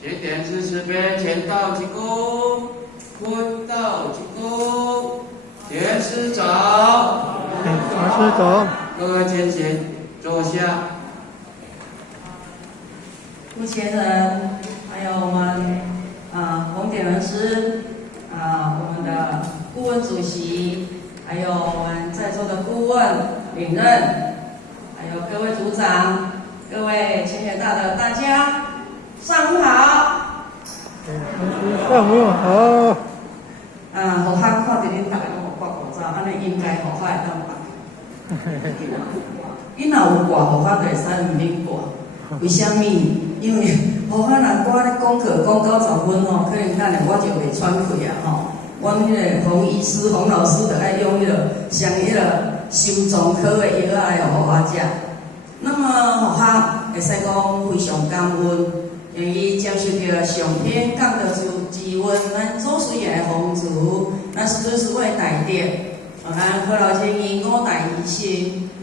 请点知识边前道鞠躬，坤道鞠躬，田师长，田师长，各位前贤坐下。目前人，还有我们红点人师我们的顾问主席，还有我们在座的顾问领任，还有各位组长，各位前贤大的大家，上午好。上午好。互他看到恁大家拢有挂口罩，安尼应该互他会当办。伊若有挂，互他就会使毋免挂。为什么？因为互他若挂咧讲课讲到10分可能等下我就袂喘气阮迄个洪医师、洪老师就爱用上心脏科的药来互我食。那么互他会使讲非常感恩。因为伊接受到上天降的滋润，咱祖师爷的风烛，咱孙师位大德，咱何老先生五大医生，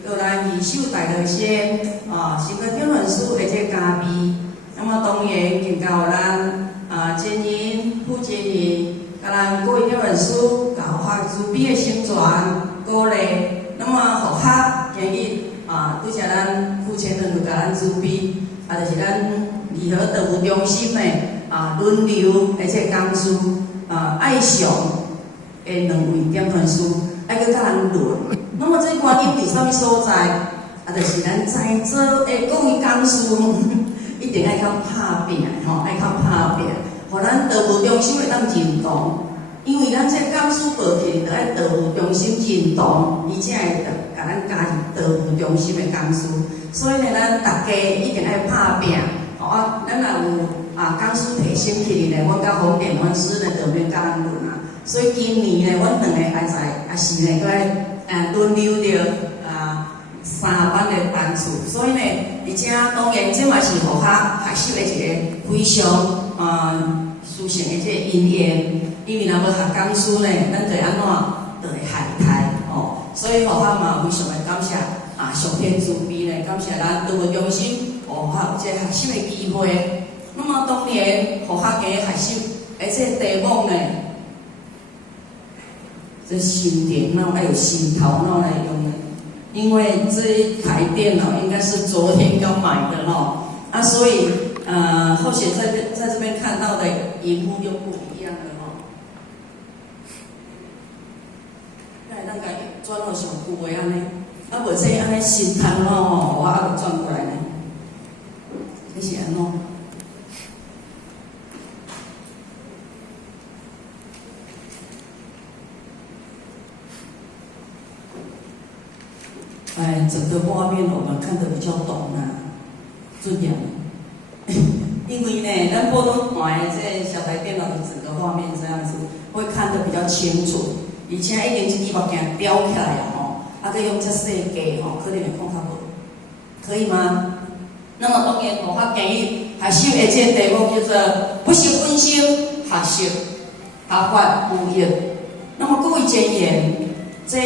有咱二手大德仙，是个天文书的这加庇。那么当然更加有咱真人、副真人，甲咱各位天文书，甲发慈悲的宣传鼓励。那么互他今日拄则咱副前人就甲咱慈悲，就是咱。离合道务中心的轮流而且讲师爱上的2位点传师，爱去甲人轮。那么这观音伫啥物所在？就是咱在座的各位讲师，一定爱较拍拼爱较拍拼，互咱道务中心会当认同。因为咱这讲师报起，就爱道务中心认同，伊才会甲咱加入道务中心的讲师。所以呢，咱大家一定爱拍拼。咱若有讲师提升起呢，阮甲红点文师呢就免甲咱轮所以今年呢，阮2个也是呢，搁来轮流着3班的班次。所以呢，而且当然这嘛是互他学习的一个非常殊胜的这个因缘。因为若要学讲师呢，咱就安怎就会害胎所以互他嘛非常的感谢上天慈悲呢，感谢咱道务中心。互他有这学习的机会，那么当然，互他加学习，而且题目呢，这心电脑还有心头脑来用的，因为这一台电脑应该是昨天刚买的所以后学在这边看到的荧幕又不一样了那咱家转到上久的安尼，无这安尼心头脑我还没转过来呢。你是安怎？整个画面我们看得比较懂这样。因为呢，咱普通看的这小台电脑的整个画面这样子，会看得比较清楚，而且已经这支目镜雕起来可以用这细架可能会看较无，可以吗？那么当然，互他建议学习的这个题目叫做不修本心，学习学法有益。那么各位前言，这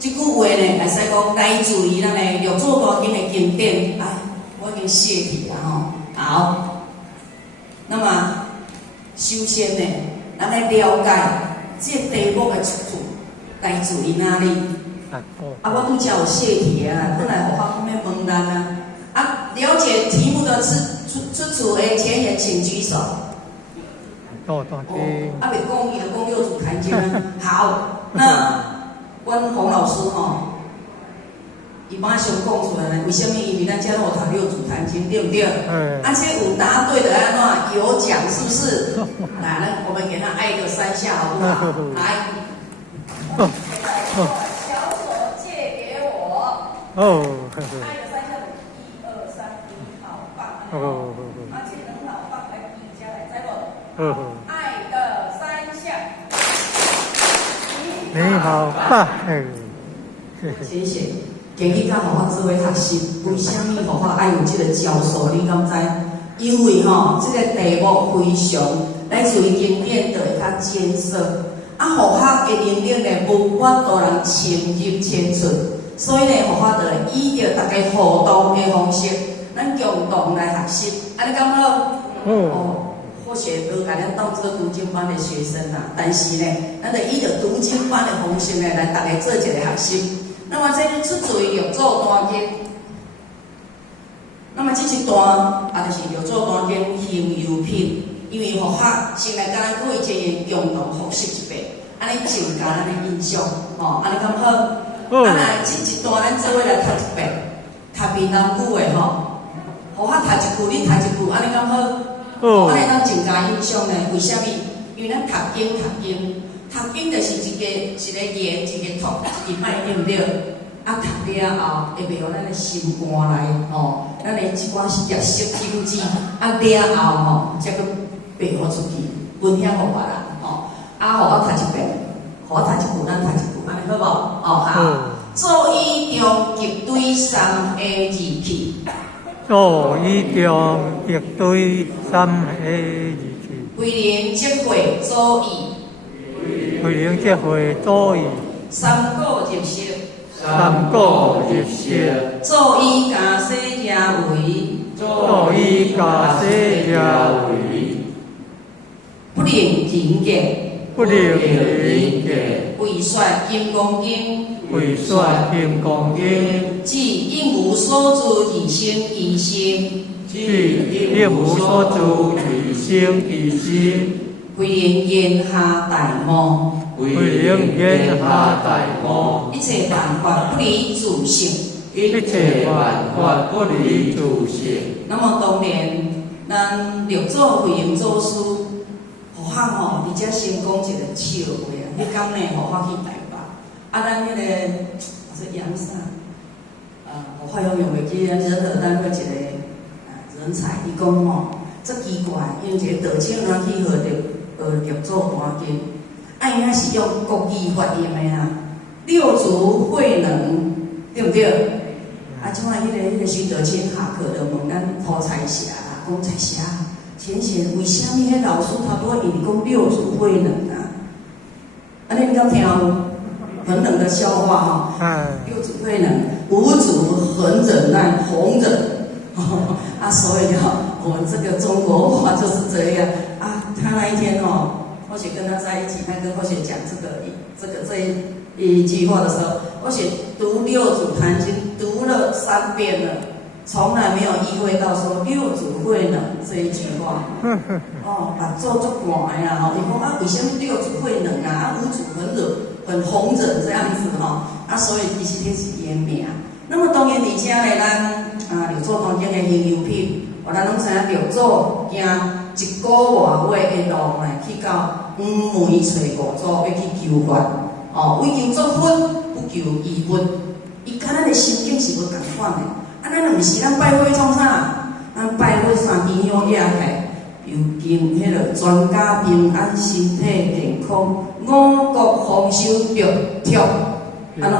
句话呢，会使讲来自于咱的六祖大经的经典。我已经写题了好，那么首先呢，咱来了解这题目的出处来自于哪里？我拄则有写题本来互他要问咱了解题目的出处的前言，请举手。袂讲伊就讲六祖坛经好，那阮洪老师伊马上讲出来为什么？因为咱遮有读六祖坛经，对不对？这有答对的安怎有奖，是不是？来，我们给他爱个3下，好不好？来。小手借给我。爱个3下。这能好棒来比加来，知无？爱的3项。你好棒！谢谢。今日甲互我做伙学习，为什么互我爱有这个教授？你敢知？因为这个题目非常来自于经典，就会较艰涩。互我的能力呢，无法度人深入浅出，所以呢，互我就以着大家互动的方式。咱共同来学习，安尼敢好？许都把咱当做读经班的学生啦，但是呢，咱就以着读经班的方式呢，来大家做一个学习。那么这就出自于六祖坛经。那么这一段就是六祖坛经行由品，因为佛法先来甲咱各位一个共同复习一遍，安尼增加咱的印象，安尼咁好。那这一段咱做伙来读一遍，读闽南语的佛法读一句，你读一句，安尼咁好。安尼咱增加印象呢？为虾米？因为咱读经就是一个言，一个读，一摆对不对？读了后，会袂互咱的心肝内咱的一寡业识经济，了后才佫背好出去，分享互别人互我读一遍，互我读一句，咱读一句，安尼好无？好。做以中极对三个字去。做以中极对三个字去。为人即会做义。为人即会做义。三果入色。三果入色。做以家世家为。做以家世家为。不能人格。不能人格。为说金刚经。为说金刚经。即应无所住而生而心。即应无所住而生而心。为人言下大魔。为人言下大魔。一切万法不离自性。一切万法不离自性。那么当然，咱六祖慧能祖师，佛法伫遮先讲一个笑话啊。迄天呢，佛法去台北，咱迄个说阳山，佛法用袂记啊，仁和单位一个人才，伊讲足奇怪，因为一个道清人去学六祖坛经，应该是用国语发音的啊，六祖慧能，对不对？即摆迄个徐德清下课就问咱涂彩霞啦，讲彩霞，浅显为虾米迄老师他都会引讲六祖慧能啊？安尼你敢听有？很冷的笑话六祖慧能，五祖很忍耐，弘忍所以我们这个中国话就是这样他那一天或许跟他在一起，他跟或许讲这一句话的时候，或许读六祖坛经读了3遍了，从来没有意会到说六祖慧能这一句话。把做足寒的啦，伊讲为什么六祖慧能五祖很弘忍这样子所以其实这是伊的名。那么当然伫遮呢，咱六祖坛经的行由品，咱拢知影六祖行1个多月的路呢，去到5门找五祖要去求愿。为求作佛，不求依佛。伊甲咱的心境是无同款的。咱毋是咱拜佛创啥？咱拜佛3天香野起，又敬迄个全家平安、身体健康、五谷丰收、得福，平安。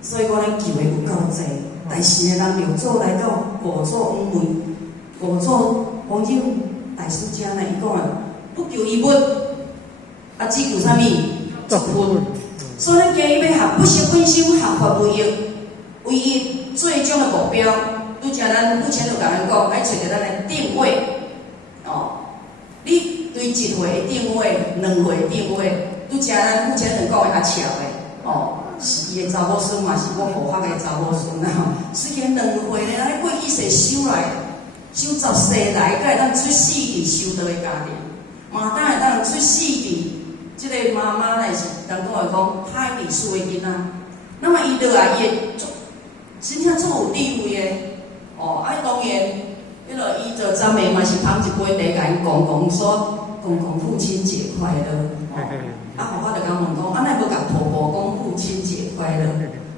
所以讲咱求的有够济，但是呢，咱六祖来到五祖5门，五祖黄金大师家呢，伊讲不求依佛。只求啥物？作佛。所以咱今日要学不识本心，学法唯一最终的目标，拄则咱目前就甲咱讲，爱找着咱的定位。你对1岁的定位，2岁的定位，拄则咱目前就讲的较巧的是伊的查某孙嘛，是我佛法的查某孙虽然2岁呢，咱过去世修来，修10世来，才会当出世伫修道的家庭，嘛当会当出世伫。这个妈妈呢是人讲会讲海秘书的囡仔，那么伊落来伊会真正足有地位的当然，伊就昨暝嘛是捧一杯茶甲因公公说，公公父亲节快乐我就甲问讲，哪无甲婆婆讲父亲节快乐？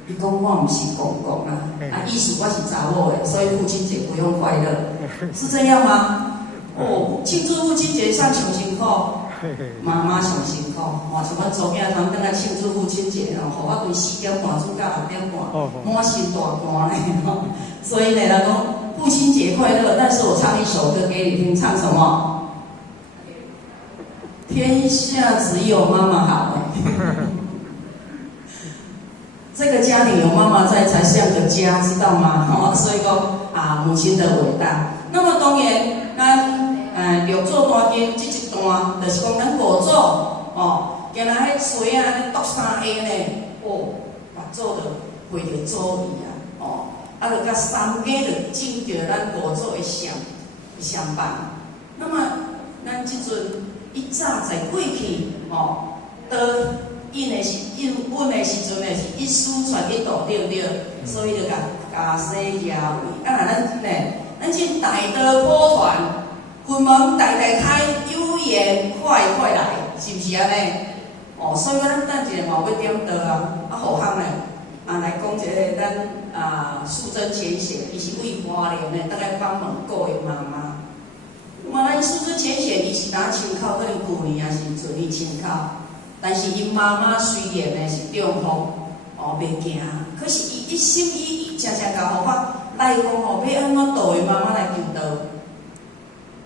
伊讲我毋是公公意思我是查某的，所以父亲节不用快乐，是这样吗？庆祝父亲节上上辛苦。妈妈上辛苦像阮祖囝通等来庆祝父亲节互我从4点半煮到6点半，满身大汗呢所以呢，人讲父亲节快乐，但是我唱一首歌给你听，唱什么？天下只有妈妈好这个家庭有妈妈在才像个家，知道吗？所以讲母亲的伟大。那么当然，咱六祖大经即一段，就是讲咱五祖哦，今仔迄水啊，安尼读三下呢，哦，目祖就会着祖义啊，哦，啊，就甲三家就证着咱五祖的相伴。那么咱即阵一早在过去哦，到因的是因阮的时阵呢是一书传一道对不对？所以就甲洗牙位。啊，咱这大道普传，佛门大开，有缘快来，是毋是安尼？哦，所以咱等一下嘛要点道啊，互项呢来讲一个咱素贞浅显，伊是为花莲呢，大概帮忙顾的妈妈。那么咱素贞浅显，伊是呾亲口，可能旧年也是做伊亲口。但是因妈妈虽然呢是中风，袂行，可是伊一心一意，常甲互我来讲要安怎导因妈妈来求道，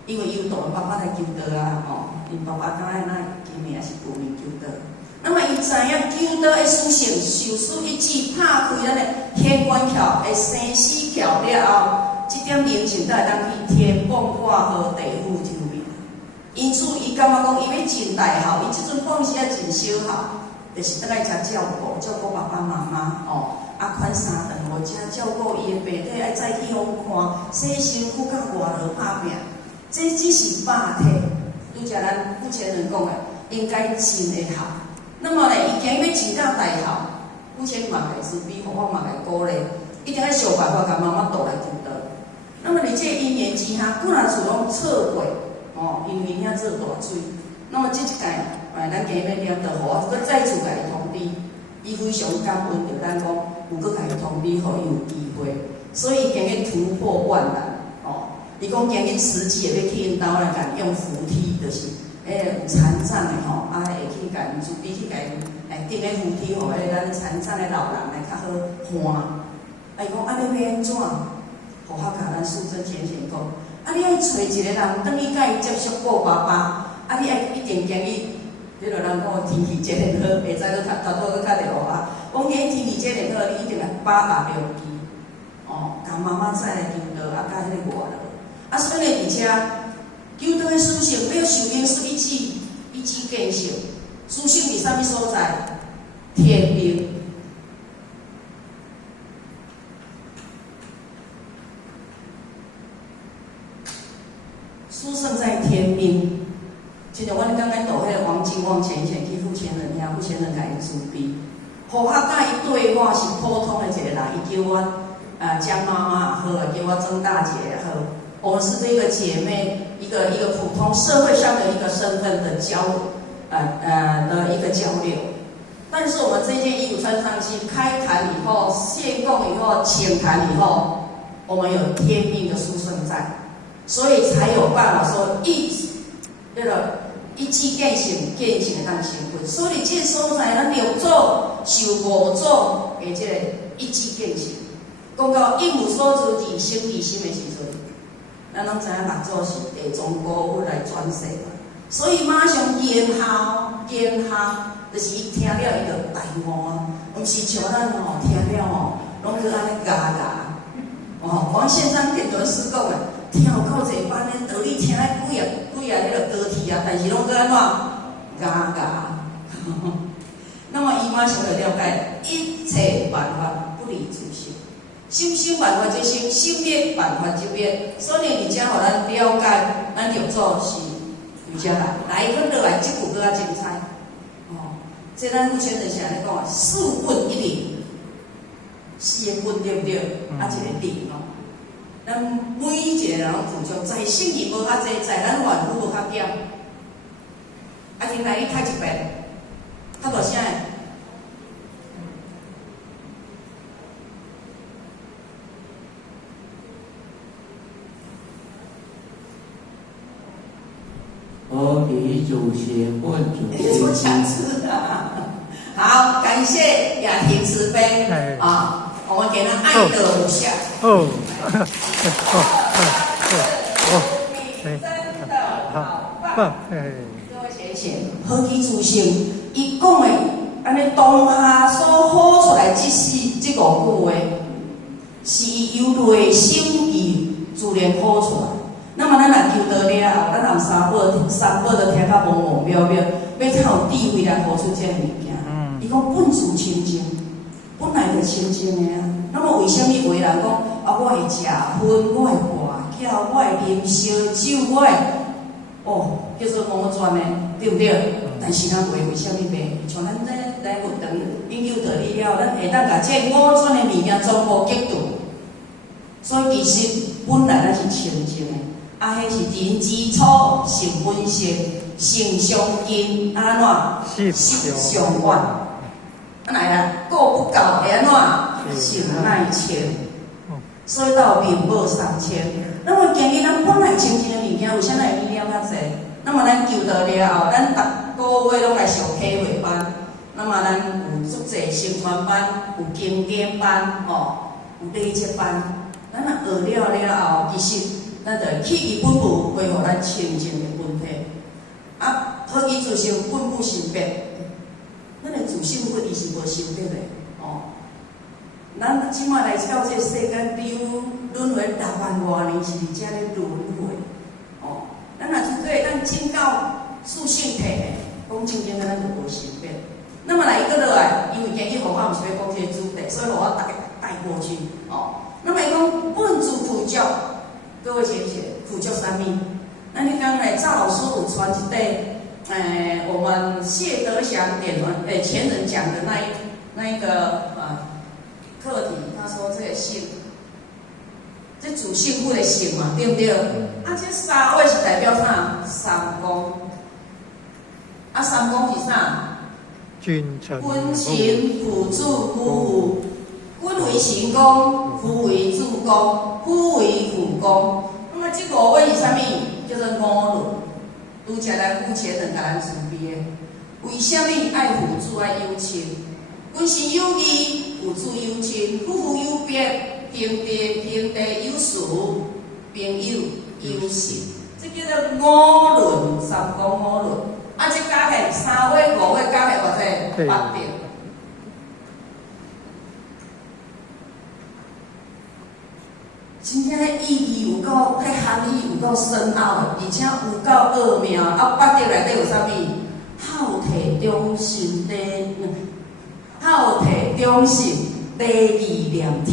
因为伊有导因爸爸来求道啊，因爸爸敢若那今年也是旧年求道。那么伊知影求道的属性，受书一指拍开咱的天官桥的生死桥了后，这点灵性才会当去天崩化和地府救命。因此，伊感觉讲，伊要尽大孝，伊即阵放时啊尽小孝，就是倒来遮照顾爸爸妈妈款三顿无食，照顾伊的病体，爱早起互看，洗身躯甲外劳拍拼，这只是百体。拄则咱父前人讲的，应该尽的孝。那么呢，伊今日要尽到大孝，父前嘛来慈悲，互我嘛来鼓励，一定要想办法甲妈妈倒来求道。那么你这因缘之下，固然是拢错过。因为遐做大水，那么这一届，咱今日点就互我搁再次甲伊通知，伊非常感恩着咱讲，有搁甲伊通知，互伊有机会，所以今日突破万难伊讲今日慈济要去因兜来甲用扶梯，就是有残障的会去甲因自己去甲因订个扶梯，互咱残障的老人来较好看。伊讲安尼要安怎？互我甲咱素贞浅显讲。你爱找一个人，等你甲伊接触顾爸爸，你爱一定经伊，迄个人讲天气真好，袂使搁头拄搁较热啊。讲今天气真好，你一定要把握良机，甲妈妈再来求道，甲迄个外劳。所以呢，而且求道的属性要受因是一指见性，属性伫啥物所在？天命。殊胜在天命，就像阮刚刚读迄个王金旺浅显去父前人遐，父前人甲伊慈悲，互我甲伊对话是普通的一个人，伊叫我江妈妈也好，叫我曾大姐也好，我们是这个姐妹，一个普通社会上的一个身份的的一个交流。但是我们这件衣服穿上去，开坛以后，献供以后，请坛以后，我们有天命的殊胜在。所以才有办法说一指见性，见性会当成佛。所以这个所在，咱六祖受五祖的这个一指见性，讲到一无所知而生其心的时阵，咱拢知影六祖是地藏姑父来转世嘛。所以马上言效，就是伊听了伊就大悟啊，毋是像咱听了拢去安尼嘎。王先生电传师讲的。听有够侪班咧，道理听咧几啊迄个高铁啊，但是拢搁安怎嘎。那么伊马上就了解，一切万法不离自性，心万法即心，心灭万法即灭。所以而且互咱了解，咱六祖是为啥来阮落来即句搁较精彩。这咱父前人是安尼讲，四棍一灵，四个棍对不对？一个灵咱每一个人付出，在心里无较济，在咱外府无较减。今来你读一遍，读大声的。阿弥祖先，问祖先。我抢字啊！好，感谢雅婷慈悲我们给他爱的无下。真的好棒！各位先生，何其自信！伊讲的安尼当下所好出来这五句话，是伊由内心意自然好出来。那么咱若求道了后，咱含三宝都听较模模渺渺，要才有智慧来付出这物件。伊讲本自清净，本来就清净的啊。那么为什么有的人讲啊？我会食薰，我会跋筊，我会啉烧酒，我会叫做魔转的，对不对？但是咱为什么袂？像咱来学堂研究道理了，咱会当甲这五转的物件全部激动。所以其实本来咱是清净的，啊，迄是人之初性本性，性相近，安怎？性相远。来啦，过不够会安怎？性乃迁。所以到面目三千。那么今日咱本来清净的物件，为啥会去了较济？那么咱求道了后，咱逐个月拢来上体会班。那么咱有足济成传班，有经典班，有礼节班。咱若学了后，其实咱就会起基本步，恢复咱清净的本体。啊，好伊自性本不生灭。咱的自性本伊是无生灭的，咱即马来到这世间流轮回6万多年，是伫遮咧轮回，咱若真对咱真到自性体的，讲真正咱就无生灭。那么来一个落来，因为今日佛法毋是要讲这个主题，所以我大概带过去，那么伊讲本自苦教，各位先生，苦教啥物？那你刚才赵老师有传一块，我们谢德祥点传，前人讲的那一个课题，他说这个性，这主性不的性嘛，对不对？这三位是代表啥？三公。三公是啥？君臣辅助夫妇，君为行公，夫为助公，夫为辅公。那么这5位是啥物？叫做五伦。拄则咱夫妻两甲咱自卑的，为什么爱辅助爱友亲？君是有义，辅助友亲，夫妇有别，兄弟有属，朋友有信。这叫做五伦，三公五伦。这加起3位5位加起偌济？8点。真正迄意义有够，迄含义有够深奥的，而且有够奥妙。8点内底有啥物？好摕忠信礼义廉耻。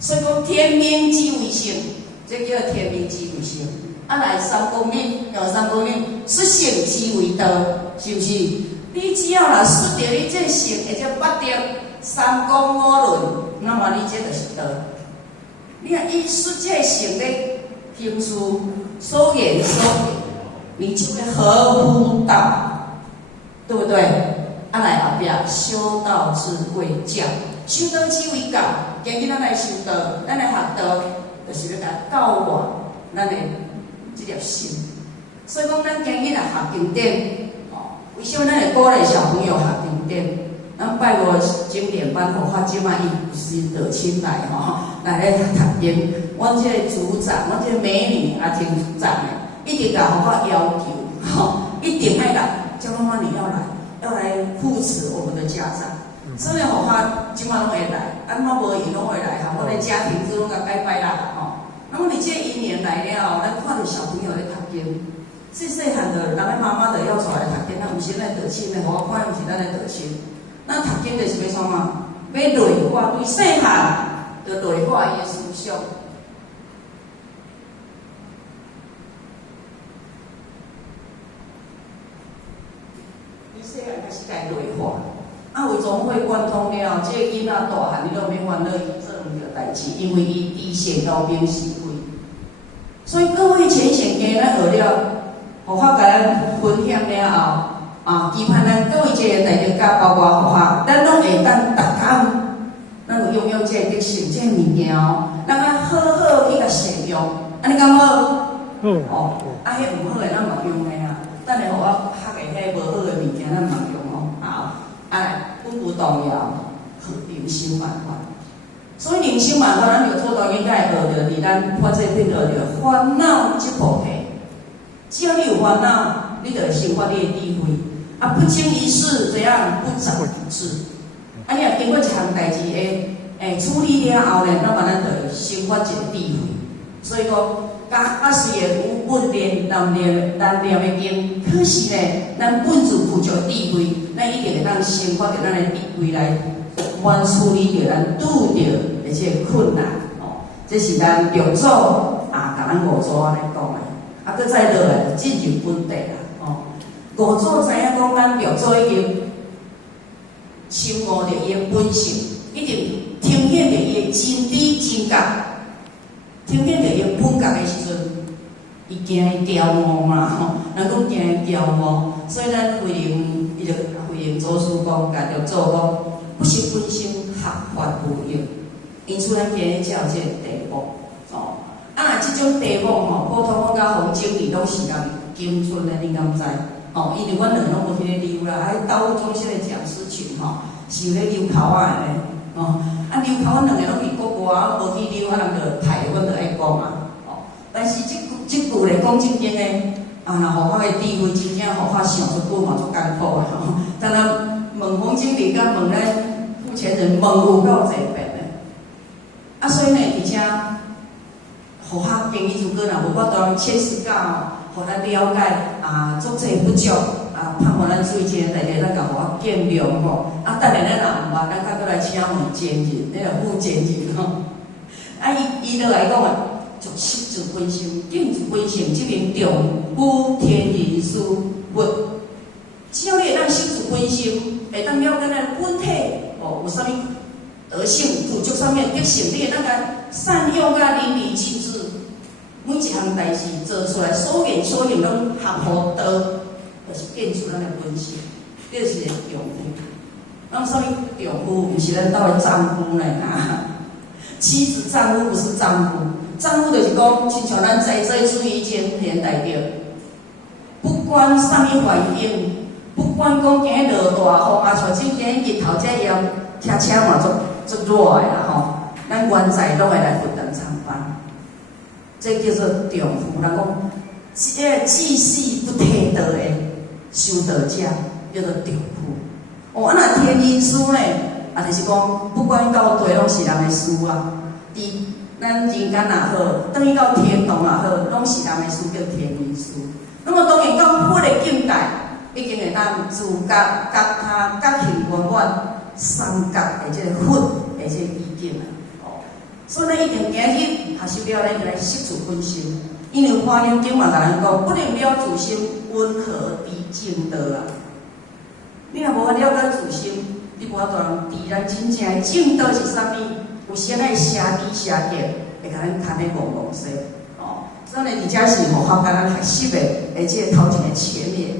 所以讲天命之为性，这叫天命之为性。来3公令，率性之为道，是不是？你只要若率着你这性，或者8点3公5伦，那么你这就是道。你若以率这性咧行事所言所行，你就会合乎道，对不对？来后壁修道之谓教，修道之谓教。今日咱来修道，咱来学道，就是要甲教化咱的这条心。所以讲，咱今日来学经典，为什么咱会鼓励小朋友学经典？咱拜五经典班佛法即摆伊有时得亲来来咧读经。阮这个组长，阮这个美女也挺赞的，一直甲佛法要求，一定爱来。叫妈妈你要来扶持我们的家长。所以佛法即摆拢会来，妈无伊拢会来，我的家庭之拢甲拜啦那么你这1年来了，咱看到小朋友咧读经，细汉的，人家妈妈就要出来读经，毋是咱得亲的，我看毋是咱来得亲。咱读经就是要创嘛？要内化，对细汉就内化伊的思想。你细汉开始该内化，为总会贯通了，这个囡仔大汉，你都免烦恼伊做毋着代志，因为伊知善道明是非。所以各位前贤家咱学了，佛法甲咱分享了后，期盼咱各位这个大家包括佛法，咱拢会当逐天，咱有拥有这个德性，这个物件咱好好去甲善用，安尼敢好？迄毋好的咱嘛用的等下互我学的迄无好的物件，咱嘛用本不动摇，灵修万法。所以灵修万法，咱有做到应该会学着，伫咱发这边学着烦恼即菩提。只要你有烦恼，你就会生发你的智慧。不经一事，怎样不长智？你若经过一项代志处理了后呢，那么咱就会生发一个智慧。所以讲，虽然有稳定难念的经，可是呢，咱本自具足智慧，咱一定会当生发着咱的智慧来，满处理着咱拄着的这个困难。哦，这是咱六祖甲咱五祖安尼讲的。啊，搁再落来就进入本地啦。哦，五祖知影讲咱六祖已经修悟着伊的本性，一定呈现着伊的真知真觉。听见着伊本觉的时阵，伊惊伊骄傲嘛吼，人讲惊伊骄傲，所以咱慧能伊就慧能祖师讲，甲着做讲，不识本心，学法无用。因此咱今日才有这个题目哦。啊，即种题目吼，普通讲甲洪经理拢是人金春的，你敢知？哦，因为阮两个拢无迄个溜啦，导中心的讲师群吼，是有咧溜口仔的咧，哦。啊，溜口，阮两个拢去国外，无去溜，啊，人就刣阮就爱讲嘛。哦，但是即句咧讲正经诶，啊，若互法的智慧真正互法想出句嘛，足艰苦诶吼。当然问洪经理，甲问咱付钱人，问有够侪遍诶。啊，所以呢，而且互法建议如果若无法度切实教，互咱了解啊，足侪不足。啊，盼望咱注意即个代志，咱甲互我见谅吼。啊，等下咱若毋捌，咱较过来请问监人，那个副监人吼。啊，伊落来讲啊，就识自本性，敬自本性，即边重补天人事物。只要你会当识自本性，会当了解咱本体哦，有啥物德性，具足啥物德性，你会当甲善用甲淋漓尽致。每一项代志做出来，所言所行拢合乎道。就是见出咱的本性，这是丈夫。那么啥物丈夫？不是咱兜的丈夫呢？妻子丈夫不是丈夫，丈夫就是讲，亲像咱在这注意前连代表，不管啥物环境，不管讲今日落大风啊，像今日日头这样，骑车嘛足热的啦吼，咱原在拢会来负担上班，这叫做丈夫。人讲，这济世不退道的。修道者叫做丈夫。哦，啊那天人事呢？啊，就是讲，不管到地拢是人的事啊。伫咱人间也好，等于到天堂也好，拢是人的事，叫天人事。那么当然到佛的境界，已经会当自觉、觉他、觉性圆满、三觉的这个佛的这个意境啊。哦，所以咱一定今日学习了，咱就来识自本性。因为《华严经》嘛，甲咱讲，不能了自心，温和低正道啊。你若无法了解自心，你无法度通知咱真正的正道是啥物？有时咱会写低写低，会甲咱牵咧戆戆说哦。所以呢，而且是互法甲咱学习的，而且头前的前面。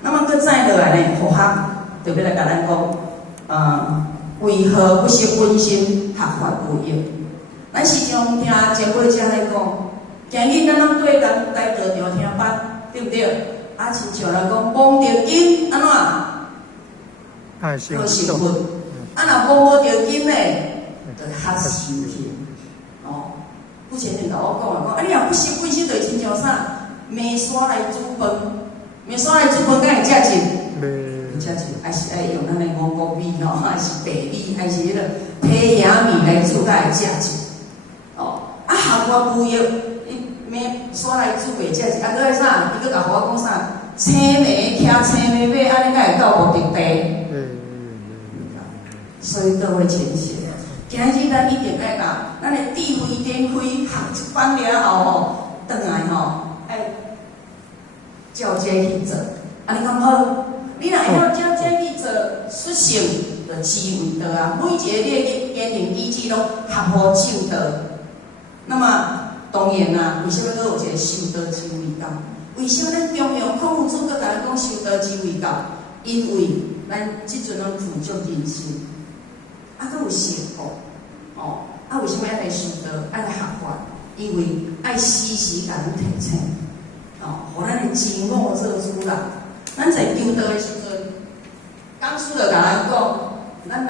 那么搁再落来呢，互法就要来甲咱讲，为何不识本心，学法无用？咱时常听前辈者咧讲。今日咱拢对咱在道场听法，对不对？啊，亲像人讲，摸着紧安怎？好成佛。啊，若摸着紧咧，就较修行。哦，不前面甲我讲，啊，你若不识本心，就亲像啥？梅山来煮饭，梅山来煮饭，敢会食钱？袂食钱，还是爱用咱的五谷米咯，还是白米，还是迄个胚芽米来煮，才会食钱。哦，啊，学法无用。咩山来煮袂食是，啊，搁啥？伊搁甲我讲啥？青梅骑青梅马，安尼才会到目的地。所以各位前贤，今日咱一定爱甲咱的智慧点开，学一番了后吼，转来吼，爱照这去做，安尼敢好？你若会晓照这去做，实行就智慧道啊。每一个你的言行举止拢合乎正道，那么。当然啦，为什么搁有一个修道智慧教？为什么咱中央孔夫子搁甲咱讲修道智慧教？因为咱即阵拢负足人心，啊，搁有成果，哦，啊，为什么要来修道？爱来学法？因为爱时时甲咱提醒，哦，互咱的真我做主啦。咱在求道的时阵，讲师就甲咱讲，咱人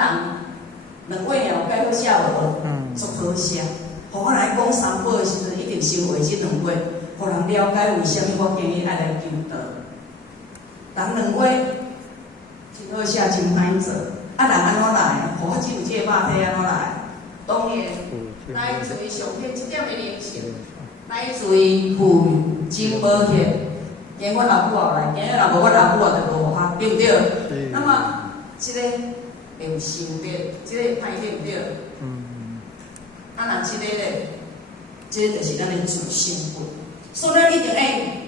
两位了，该好写无？足好写。互我来讲三宝的时阵，一定先画即两画，互人了解为虾米我建议爱来求道。人两画真好写，真歹做。啊，人安怎来？互我只有即个肉体安怎来？当然，来最上天一点的灵性，来自于父精无血，今我阿母也来，今日若无我阿母也就无法，对不对？那么这个会有成德，这个歹对不对？啊，那这个咧，这个就是咱的自信本，所以咱一定爱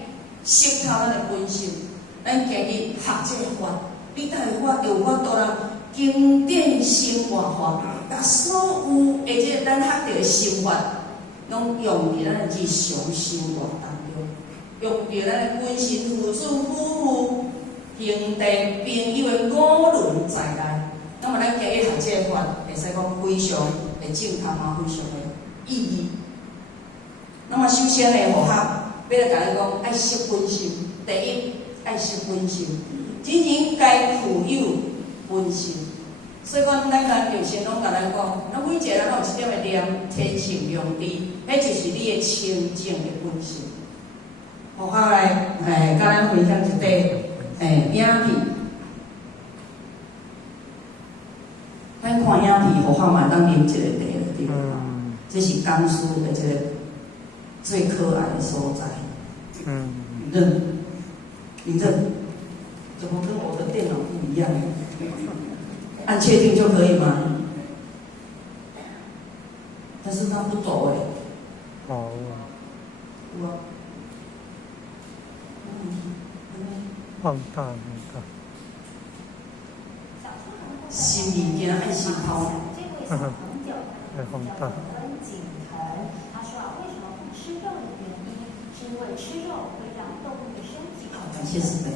识透咱的本性。咱今日学这个法，你才有法度啦。经典生活法，把所有的这个咱学到的生活，拢用伫咱的日常生活当中，用伫咱的本身父子夫妇、兄弟朋友的五伦在内。那么咱今日学这个法，会使讲非常的正确嘛，非常的意义。那么首先呢，互学要来甲你讲，爱识本性。第一，爱识本性，真正该富有本性。所以讲，咱人有先拢甲咱讲，咱每一个人拢有一点的念，天性良知，迄就是你的清净的本性。互学来，甲咱分享一块，影片。咱看影片，互学嘛当啉一个茶了，对吧？这是江苏的这个最可爱的所在。你认？你认？怎么跟我的电脑不一样？按确定就可以吗？但是它不走好我。放大。新物件爱心抛。放大。他说啊，为什么不吃肉的原因，是因为吃肉会让动物的身体感谢师妹。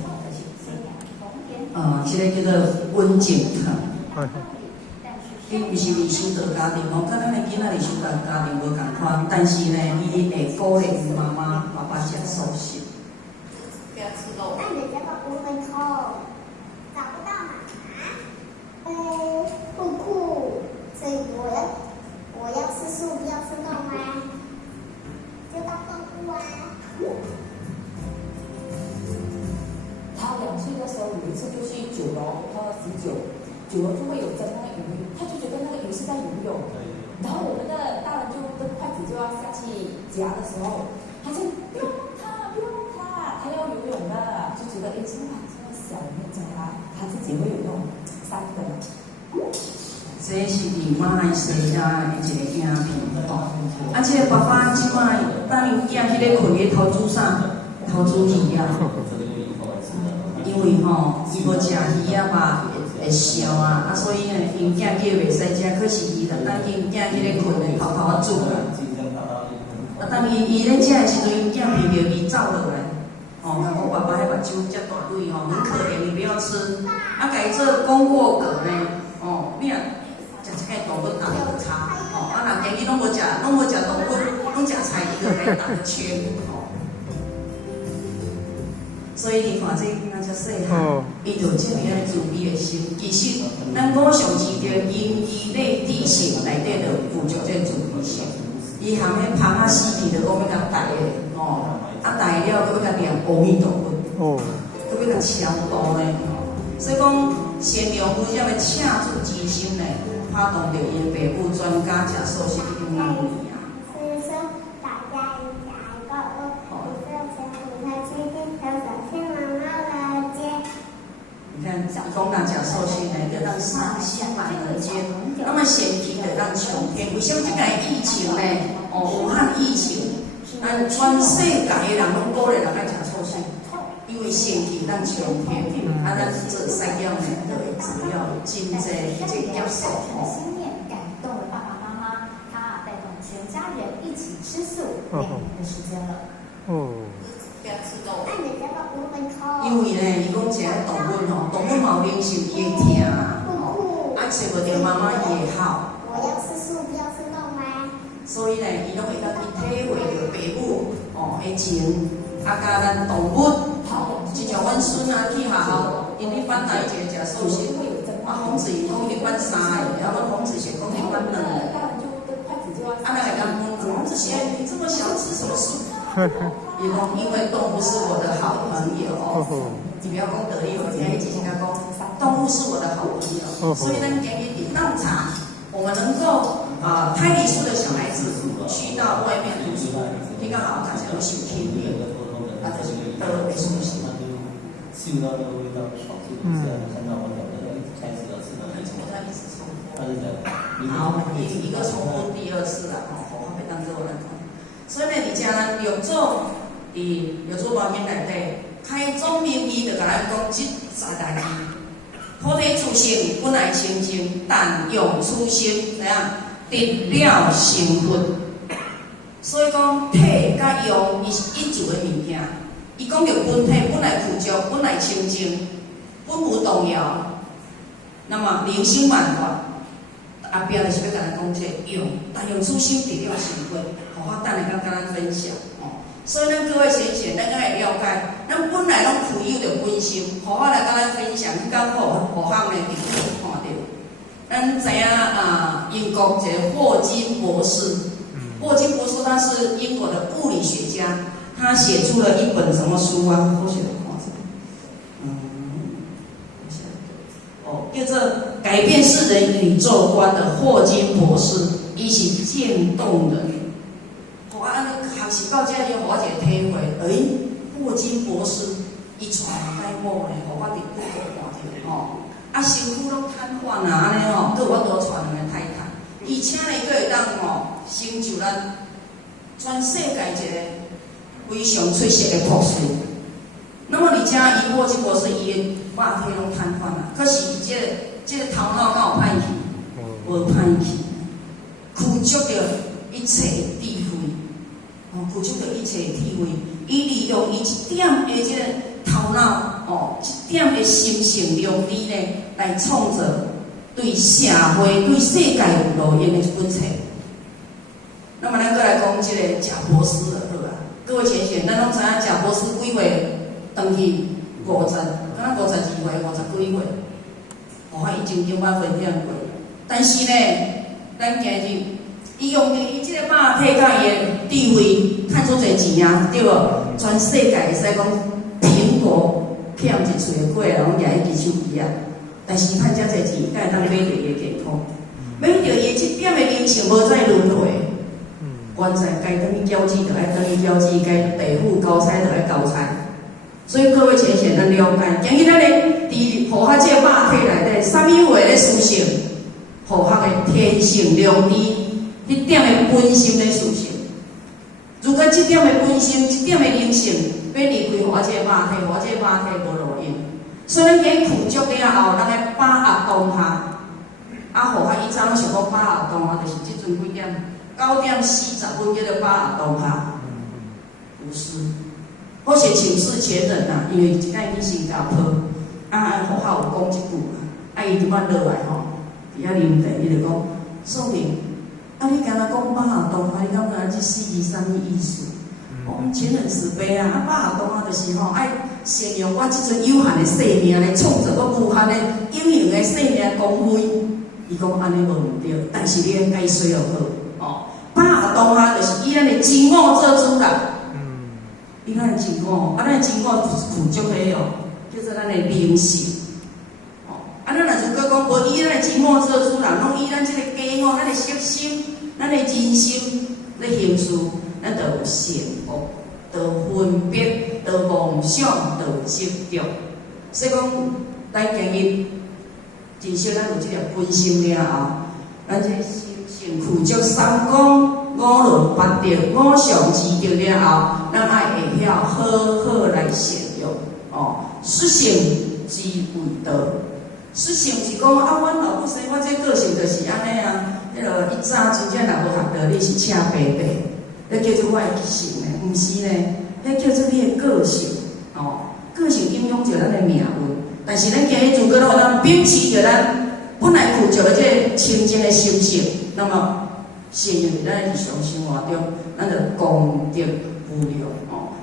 这个叫做温景堂。伊毋是离修道家庭哦，甲咱的囡仔离修道家庭无共款，但是呢，伊会鼓励妈妈、爸爸食素食。不要吃肉。那人家的无门口找不到妈妈，不酷，所以我要吃素，不要吃肉吗？就当动物啊。他2岁的时候有一次就去9楼，他19楼就会有蒸那个鱼，他就觉得那个鱼是在游泳，然后我们的大人就跟筷子就要下去夹的时候，他就不用他，他要游泳了，就觉得这么小的那种他自己会有那种3分。这是伫马来西亚的一个影片哦，这个爸爸即摆当伊囝迄个困咧投资啥？投资鱼啊。因为伊无食鱼啊嘛，会烧啊，所以呢，因囝叫袂使食，可是伊就当因囝迄个困咧偷仔煮啦。当伊咧食的时阵，因囝闻到味走落来，甲讲爸爸迄目睭遮大对很可怜，你不要吃。甲伊做功过格呢，你若食一个动物打个叉，若家己拢无食动物，拢食菜，伊就来打个圈，所以你看这那叫细汉，伊就有这样自卑的心。其实咱五常知着因伊内知性内底就附着这自卑心。伊含迄芳啊死去，就讲要甲大个，大了，佮要甲念阿弥陀佛，佮要甲超度呢。所以讲，善良有这样的赤子之心呢，拍动着伊的爸母专家食素食一定难年啊。所以说，大家应该告诉不太确定，要找听妈妈了解。你看，讲人食素食呢，就让心满人间。那么前提就让穷天。为什么这个疫情呢？武汉疫情，全世界的人拢鼓励人爱食素食，因为前提让穷天。咱做西药呢，就会主要真济去接受心念感动了爸爸妈妈，他带动全家人一起吃素2年的时间了。不要吃肉。那人家的无门口。因为呢，伊讲一个动物动物嘛有灵性，伊会疼找无到妈妈伊会好。我要吃素，不要吃肉吗？所以呢，伊拢会当去体会着爸母的情，甲咱动物。就像阮孙啊去学校，因咧班大一个食素食，孔子伊讲伊班3个，阮孔子是讲伊班2个。咱会讲孔子现在你这么小吃什么素？伊讲因为动物是我的好朋友。你不要讲得意，我今天一直跟他讲，动物是我的好朋友。所以咱今日伫道场，我们能够胎里素的小孩子去到外面读书，比较好，大家都受听力，就是都会熟悉。嗅到那个味道，爽速的这样看到我两个人开始要吃的很重，他一直重复。他是这样。好，一个重复第二次啦，我要当做咱讲。所以呢，伫遮咱药祖药祖包间内底开宗明义就甲咱讲这3大字：菩提自性，本来清净，但用此心怎样得了成佛。所以讲体甲用，伊是一组的物件。伊讲着本体本来具足，本来清净，本无动摇。那么灵性万法，后壁就是要甲咱讲这个用，但用此心得了成佛，互我等下甲咱分享哦。所以咱各位先生，咱爱了解，咱本来拢具有着本心，互我来甲咱分享，刚好互项呢伫看到。咱知影英国一个霍金博士，霍金博士他是英国的物理学家。他写出了一本什么书啊？我写的看叫做《改变世人宇宙观的霍金博士》，伊是渐冻人。我安尼学习到这里，我一个体会，霍金博士伊传解某呢，互我伫不国看到身躯拢瘫痪啊，安尼佫有法度传两个太太，而且呢，佫会当成就咱全世界一个非常出色的博士。那么而且伊霍金博士伊的肉体拢瘫痪啦，可是伊这个头脑敢有歹去？无歹去，具足着一切智慧，具足着一切智慧。伊利用伊一点的这个头脑，一点的心性良知呢，来创造对社会、对世界有路用的一本册。那么咱再来讲这个贾博士就好啊。各位先生，咱拢知影贾博士几岁登去50，敢若52岁、50几岁，伊曾经捌分享过。但是呢，咱今日伊用伊这个肉体甲伊的地位，赚出侪钱啊，对无？全世界会使讲苹果骗一喙的果，拢举伊支手机啊。但是赚遮侪钱，敢会当买着伊的健康，买着伊这点的灵性，无再轮回。原在该等于交际，就爱等于交际；该地府交差，就爱交差。所以各位先生，咱了解，今日咱咧伫互学这个肉体内底，啥物话咧思想？互学的天性良知，迄点的本心咧思想。如果这点的本心，这点的灵性，要离开互我这个肉体，互我这个肉体无路用。所以咱今具足了后，咱来把握当下。互学以前拢想讲把握当下，就是即阵几点？9点40分叫做把握当下。不是。或是请示前人啊，因为一摆去新加坡，互学有讲一句啊，伊即摆落来伫遐啉茶，伊就讲，说明，你敢若讲把握当下，你敢知影这4字啥物意思？前人慈悲啊，把握当下就是爱善用我即阵有限的生命来创造我无限的有用的生命光辉。伊讲安尼无毋对，但是你要解说就好。把握当下就是以咱的真我做主啦。以咱的真我，咱的真我具足个叫做咱的灵性。咱若如果讲无以咱的真我做主啦，拢以咱这个假我、咱的色心、咱的人心咧行事，咱就有善恶，就分别，就妄想，就执着。所以讲，咱今日至少咱有这个本心了后，咱这心性具足三公、五伦、八德、五常之德了后，咱爱会晓好好来善用。实性之为道。实性是讲阮老母生我这个性就是安尼啊。迄落伊早真正若无学到，你是赤白白，迄叫做我的性呢？毋是呢，迄叫做你的个性。个性影响着咱的命运。但是咱今日如果咱秉持着咱本来具足的这个清净的心性，那么善用伫咱的日常生活中，咱就功德无量。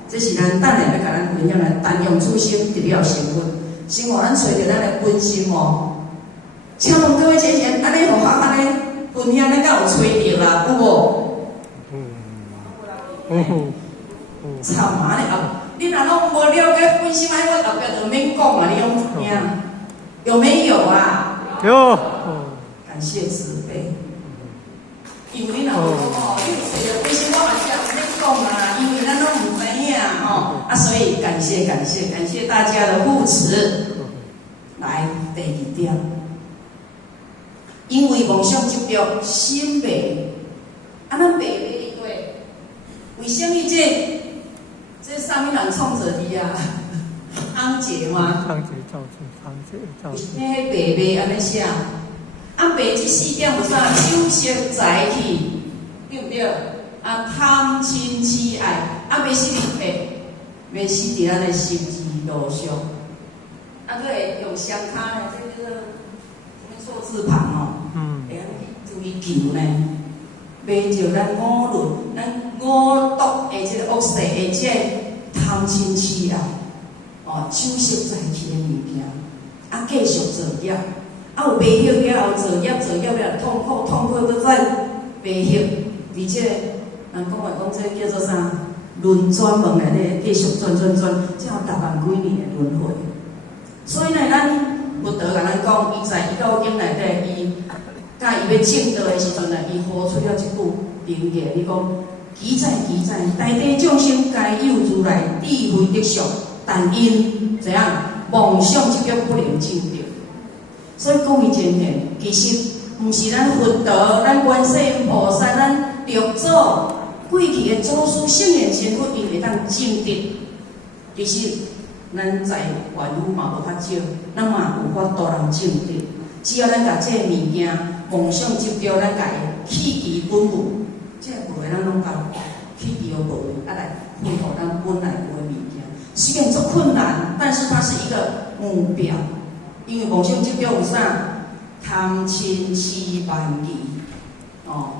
这是咱等下要甲咱分享的，但用此心得了成佛。先互咱找着咱的本心请问各位先生，安尼互学安尼分享，咱敢有找着啦？有无？惨啊！你若拢无了解本心，我后壁就免讲啊！你拢怎样？有没有啊？有。感谢慈悲。因为若无吼，你有找着微信，我嘛只有咧讲啦，因为咱拢唔知影吼，所以感谢大家的扶持。来，第二点，因为梦想执着，心迷，咱迷咧对，为什么这上面人创者的啊？安姐吗？仓颉造字，仓颉造字。迄白白安尼写，白这4点有啥？修息在去，对不对？贪亲痴爱，袂死伫白，袂死伫咱的心智路上。佫会用双骹呢，这叫做错字旁哦。会安尼注意求呢，袂照咱五伦、咱五毒的这个恶势的这贪亲痴爱。修息在去的物件，继续作业，有迷惑了后作业了痛苦搁再迷惑，而且人讲话讲这叫做啥？轮转门内底继续转，这有10万几年的轮回。所以呢，咱佛陀甲咱讲，伊在《医道经》内底，伊甲伊要证道的时阵呢，伊呼出了一句名言，伊讲：奇在，大地众生皆有如来智慧德相。但因怎样梦想执着不能证得，所以讲伊真显，其实毋是咱佛陀、咱观世音菩萨、咱六祖过去的祖师圣贤前辈，因会当证得。其实咱在凡夫嘛无较少，咱嘛有法度通证得。只要咱甲这物件梦想执着，咱甲伊弃其本无，这无咱拢甲弃其而无，来恢复咱本来有的物件。虽然做困难，但是它是一个目标，因为梦想执着有啥？贪嗔痴慢疑，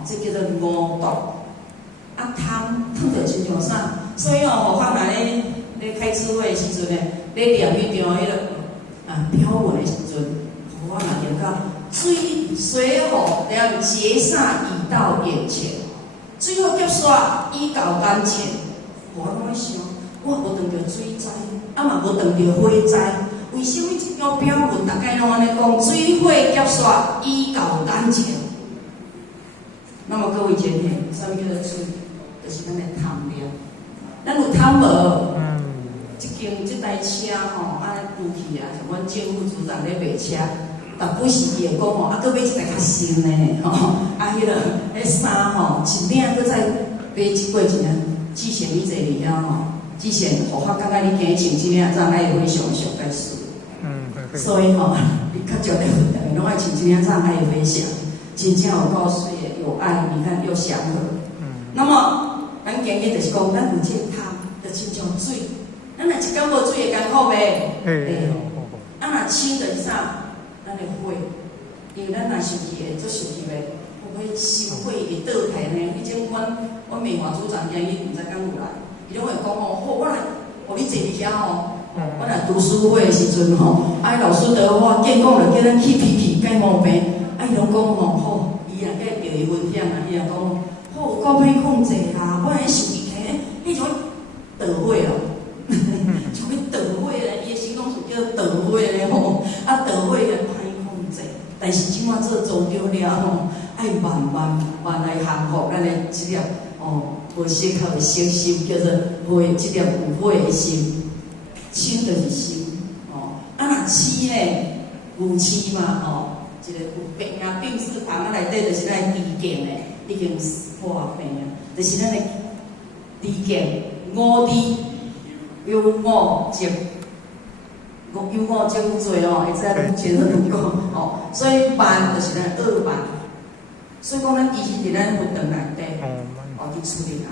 这叫做五毒。贪着亲像啥？所以我看来咧开智慧的时阵呢，咧念迄张迄个标文的时阵，我嘛念到水火两劫煞已到眼前，水火劫煞已到眼前，我拢在想。我无撞着水灾，嘛无撞着火灾，为什么这条标文大概拢安尼讲？水火劫煞已到眼前。那么各位前辈，啥物叫做水？就是咱的贪念。咱有贪无？这台车吼，安尼扶起啊，像阮政府组长咧卖车，但不是伊会讲吼，搁买一台较新的吼，迄个迄衫吼，一领搁再买过一领，之前你坐里遐吼。之前互我感觉你今穿即领怎爱非常介水，所以你较少咧分的，拢爱穿即领怎爱非常，真正有够水的，有爱，你看又祥和。那么咱今日就是讲，咱有这汤，就亲像水，咱若一缸无水会艰苦袂？会。若清就是啥？咱的火，因为咱若生气会做生气袂，会心火会倒台呢。以前阮美华组长今日毋知敢有来。伊拢会讲吼，我来，你坐伫遐吼，我来读书会的时阵吼，老师得我见讲了，叫咱去皮皮解毛病，伊拢讲吼，好，伊若计着伊分享啊，伊若讲好，有够歹控制啦，我来想伊起，迄种倒火哦，像要倒火咧，伊的形容词叫倒火咧吼，倒火咧歹控制，但是即马做做着了吼，爱慢慢来降服咱的即粒无适合的身心，叫做火，即粒有火的心，清就是心若痴呢，有痴嘛一个有病啊，病字旁内底就是咱知见的，已经破病啊，就是咱的知见五知，有五种，有五种罪会知咱前头有讲所以慢就是咱恶慢，所以讲咱其实伫咱佛堂内底。去处理也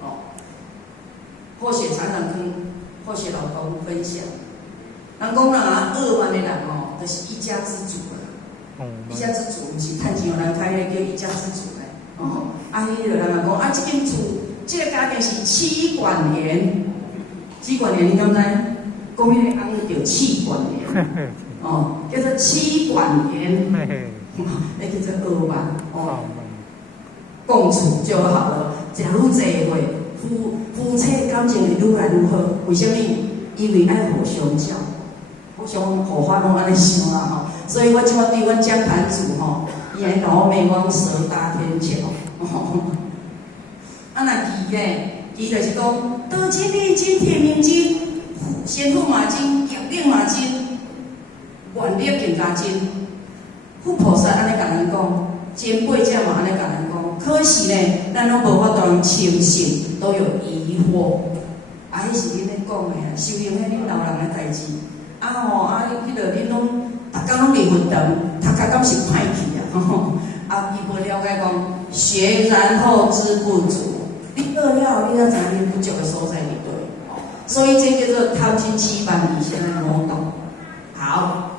好或许常常跟或许老公分享，人讲恶慢的人就是一家之主啦。一家之主，毋是趁钱人开咧叫一家之主咧。迄个人讲这间厝，这个家庭是妻管严，妻管严你敢知？讲迄个翁叫妻管严，叫做妻管严，那叫做恶慢共处就好了，食愈济会，夫妻感情会愈来愈好。为什么？因为爱互相照，互相互法拢安尼想啦所以我即马对阮江坛主伊来甲我骂我蛇搭天桥。啊，那鱼咧，鱼就是讲，多金、丽金、铁面金、鲜富马金、强力马金、万力更加金。佛菩萨安尼甲咱讲，前辈者嘛安尼甲咱讲，可是咧，咱拢无法度通清醒，都有疑惑。啊，迄是恁咧讲的啊，修行迄恁老人的代志。啊吼，啊，迄个恁拢，逐工拢离佛堂，读甲敢是歹去啊？吼，啊，伊无了解讲，学然后知不足。你学了，你才知影你不足的所在伫对。所以这叫做贪嗔痴慢疑先来魔动。好，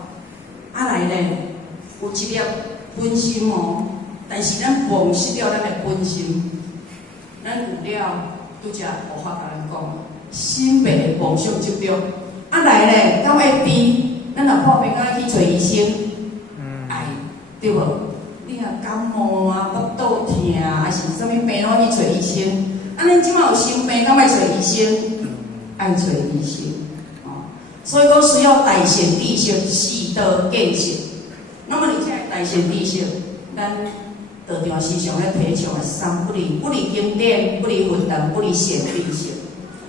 啊来咧，有一粒本心哦，但是咱忘失了咱的本心，咱有了，拄则佛法甲咱讲，心病妄想执着。啊来咧，到下边，咱若破病啊去找医生，哎，对无？你若感冒啊、腹肚痛啊，还是啥物病拢去找医生。啊，恁即马有生病，敢爱找医生？爱找医生。哦，所以讲需要大善知识，适得见识。那么你这大善知识，咱道场时常咧提倡的三不离：不离经典，不离佛堂，不离善知识。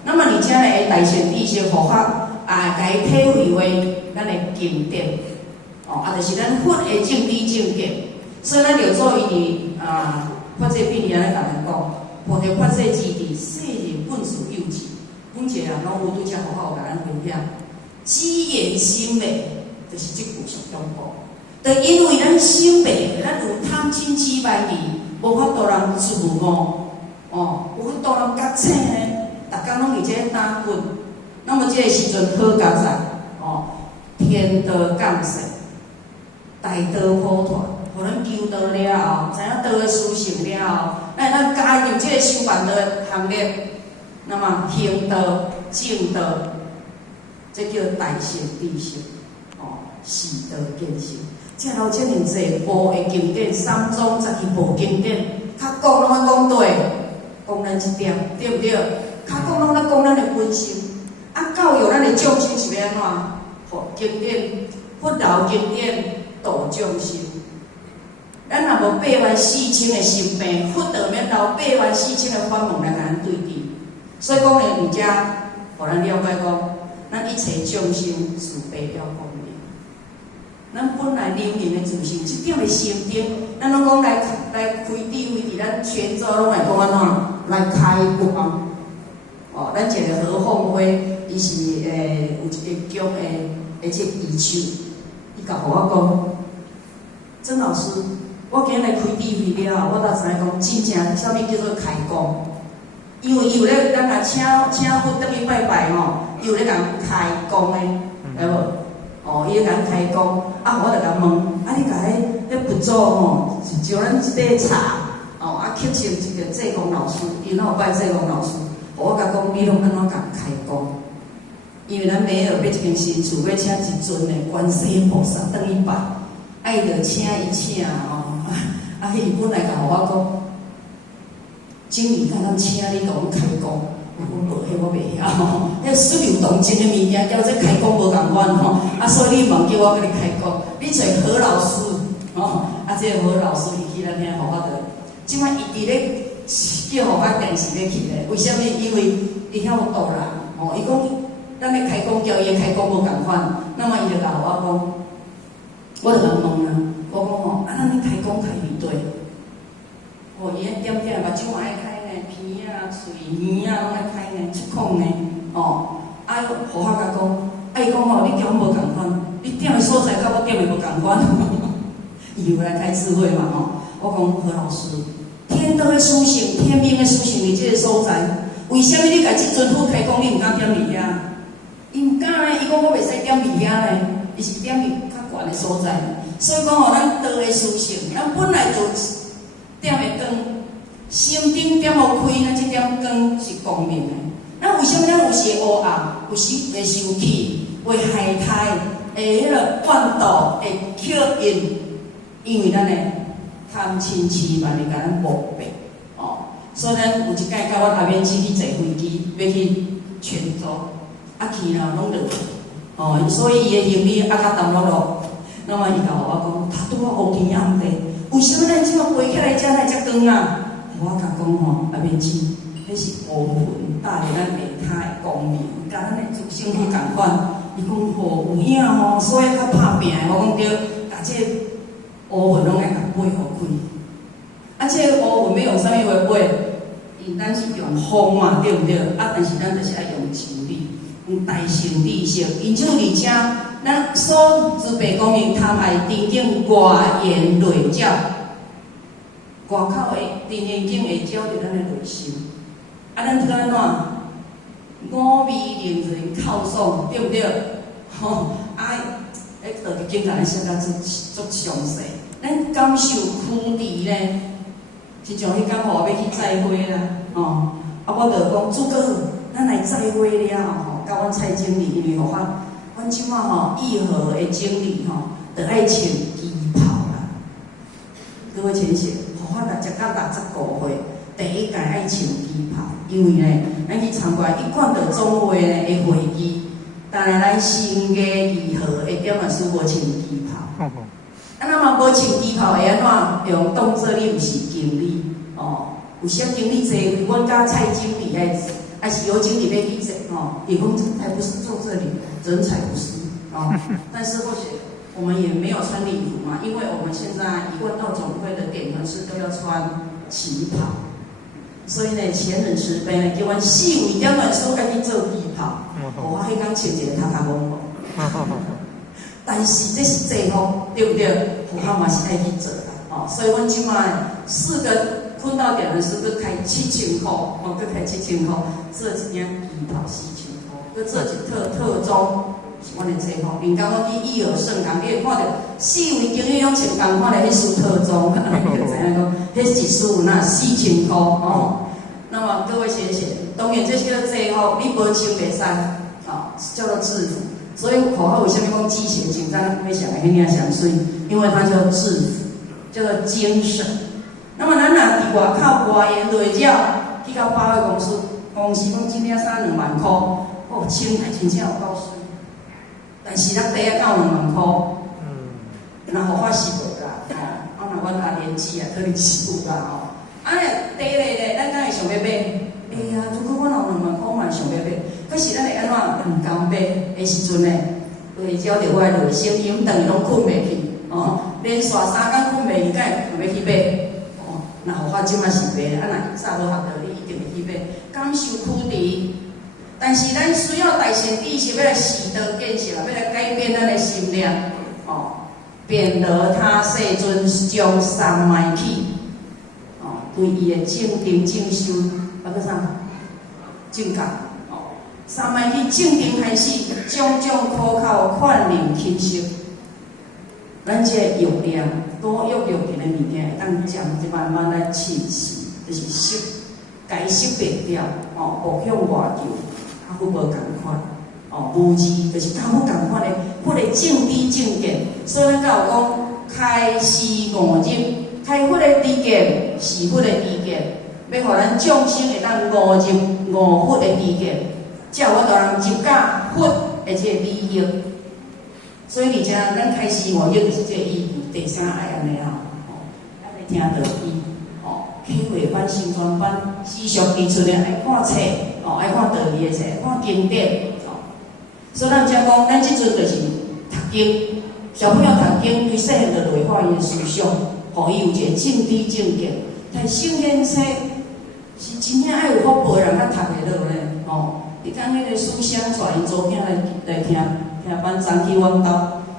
那么你这个大善知识，佛法啊，甲伊体会为咱的经典。哦，啊，就是咱佛的正理正见。所以咱就做伊伫发这病安尼甲咱讲，菩提发这之地，世人本属有之。每一个人拢有拄则佛法有甲咱分享，知言心美，就是即句上重要。就因为咱心美，咱有贪嗔痴慢疑，无法度人自我，无法度人觉醒呢，逐工拢伫这打滚。那么这个时阵好佳哉，天道降世，大道普传。互咱求道了后，知影道的殊胜了后，咱加入这个修办道的行列，那么行道、正道，这叫大善知识，适得见识。这有这么济部的经典，3宗12部经典，较讲拢在讲对，讲咱一点，对不对？较讲拢在讲咱的本性，啊，教育咱的众生是要安怎？互经典，佛道经典度众生。咱若无84000的心病，佛道免留84000的法门来甲咱对治。所以讲咧，而家互咱了解讲，咱一切众生是白了光明。咱本来人民的自信，这点的心定，咱拢讲来开智慧，伫咱泉州拢来讲安怎来开光。咱一个何凤花，伊是有一个宫的这义手，伊甲互我讲，曾老师。我今日来开智慧了后，我才知影讲，真正啥物叫做开光。因为伊有咧，咱若请佛倒去拜拜伊有咧甲开光的，知无？伊咧甲开光，我就甲问，你甲迄佛祖是招咱一杯茶，刻成一个济公老师，伊哪有拜济公老师？我甲讲，你拢安怎甲开光？因为咱每尔要一间新厝，要请一尊的观世音菩萨倒去拜，爱着请伊请伊本来甲我讲，经理敢咱请你甲阮开光，我讲无，迄我袂晓，迄水流动真诶物件，甲这开光无共款所以你问叫我甲你开光，你找何老师这个何老师伊去咱遐互我的，即摆伊伫咧叫互我电视咧去咧，为什么？因为伊晓导人伊讲咱咧开光教伊诶开光无共款，那么伊就甲互我讲，我就甲问啊。我讲咱咧开光开伫对，伊咧点点目睭嘛爱开呢，鼻啊、嘴、耳啊拢爱开呢，出孔呢，佛法甲讲，伊讲你点无共款，你点的所在甲我点的无共款，伊有来开智慧嘛我讲何老师，天道的属性、天命的属性伫这个所在，为什么你甲即尊佛开光，你毋敢点伫遐？伊毋敢呢，伊讲我袂使点伫遐呢，伊是点伫较悬的所在。所以讲咱道的属性，咱本来就点的光，心顶点互开，咱这点光是光明的。咱为什么咱有时会乌暗，有时会生气，会害胎，会迄个怨妒，会刻印？因为咱的贪嗔痴慢的甲咱膜拜所以咱有一届甲我阿免去坐飞机，要去泉州，去啦拢落所以伊的行李较重落。那么伊甲我讲，他拄好乌天暗地，为什么咱即马飞起来遮来遮光啊？我甲讲吼，也袂钱，迄是乌云带着咱下骹的光明，甲咱的祖先去共款。伊讲吼有影吼，所以较拍拼的。我讲对，甲这乌云拢爱甲背互开。啊，这乌云要用啥物话背？因咱是用风嘛，对不对？啊，但是咱就是爱用真理，用大乘知识。因就而且，咱所慈悲光明贪爱真正外言内照，外口的真正会照着咱的内心。啊，咱这个安怎？五味令人口爽，对不对？吼，啊，迄道经甲咱写甲足详细。咱感受空地呢？是像迄天吼要去载花啦，吼，啊，我就讲主哥，咱来载花了吼，甲阮蔡经理，因为互阮即马吼义和的经理吼，就爱穿旗袍啦。各位请写，互我来食到65岁，第一届爱穿旗袍，因为呢，咱去参观一贯的总会呢的会议，当然咱新嘅义和的点老师无穿旗袍。啊，那么无穿旗袍会安怎用当做你毋是经理哦？有些经理坐位，阮甲蔡经理还是由经理要去坐哦。伊讲才不是坐这里，人才不是哦。但是或许我们也没有穿礼服嘛，因为我们现在一贯道总会的点团是都要穿旗袍，所以呢，前人慈悲呢，叫阮4位点团师爱去做旗袍。我迄天穿一个塔塔蒙蒙。但是这是制服，对不对？我嘛是爱去做啦，哦，所以阮即摆4个坤道点的师佫开7000块，哦，佫开7000块，做一件旗袍4000块，佫做一特装是阮的制服。人家我去义和盛堂，你会看到4位经理拢穿同款的迄束特装，你就知影讲，迄一束那4000块哦。那么各位学姐，当然这些制服你无穿袂使，哦，叫做制服。所以口号为什么讲机械紧张会想来遐想水？因为它叫制服，叫做精神。那么咱若伫外口外言内照，去到百货公司讲一领衫2万块，哦，穿来真正有够水。但是咱底下到2万块，那互发是无啦，哦，啊，若阮大年纪啊，可能是有啦，吼。啊，第一咧，咱敢会想要买？哎呀，如果我有2万块，嘛想要买。可是咱会安怎毋甘买的时阵呢？会照着我的内心，因等于拢困袂去，哦，连续3天困袂去，敢会要去买？哦，那互我即摆是买，啊，若早无学道理，一定会去买，感受苦地。但是咱需要大乘知识，要来习得见识，要来改变咱的心念，哦，变得他世尊将三昧起，哦，对伊的正定正修，啊个啥正觉。三昧去正定开始，种种苦口劝人轻息。咱这个药量，多药物件的物件，会当将一慢慢来清洗，就是识，该识别掉，哦，步向外求，较好无共款，哦，无字就是较好共款的，迄个正知正见。所以咱才有讲，开示悟入，开迄个知见是迄个知见，要互咱众生会当悟入悟佛的知见。才有法度人入甲佛的这个利益，所以而且咱开始悟入就是这个意义。第三爱安尼啊，爱来听道理，哦，体会版、新传版，时常提出的爱看册，哦，爱看道理的册，爱看经典，哦。所以咱才讲，咱即阵就是读经，小朋友读经，对细汉就内化伊的思想，互伊有一个正知正见。但圣贤册是真正爱有福报人才读得落咧，哦。伊讲迄个书香带因昨天来听班长去阮兜，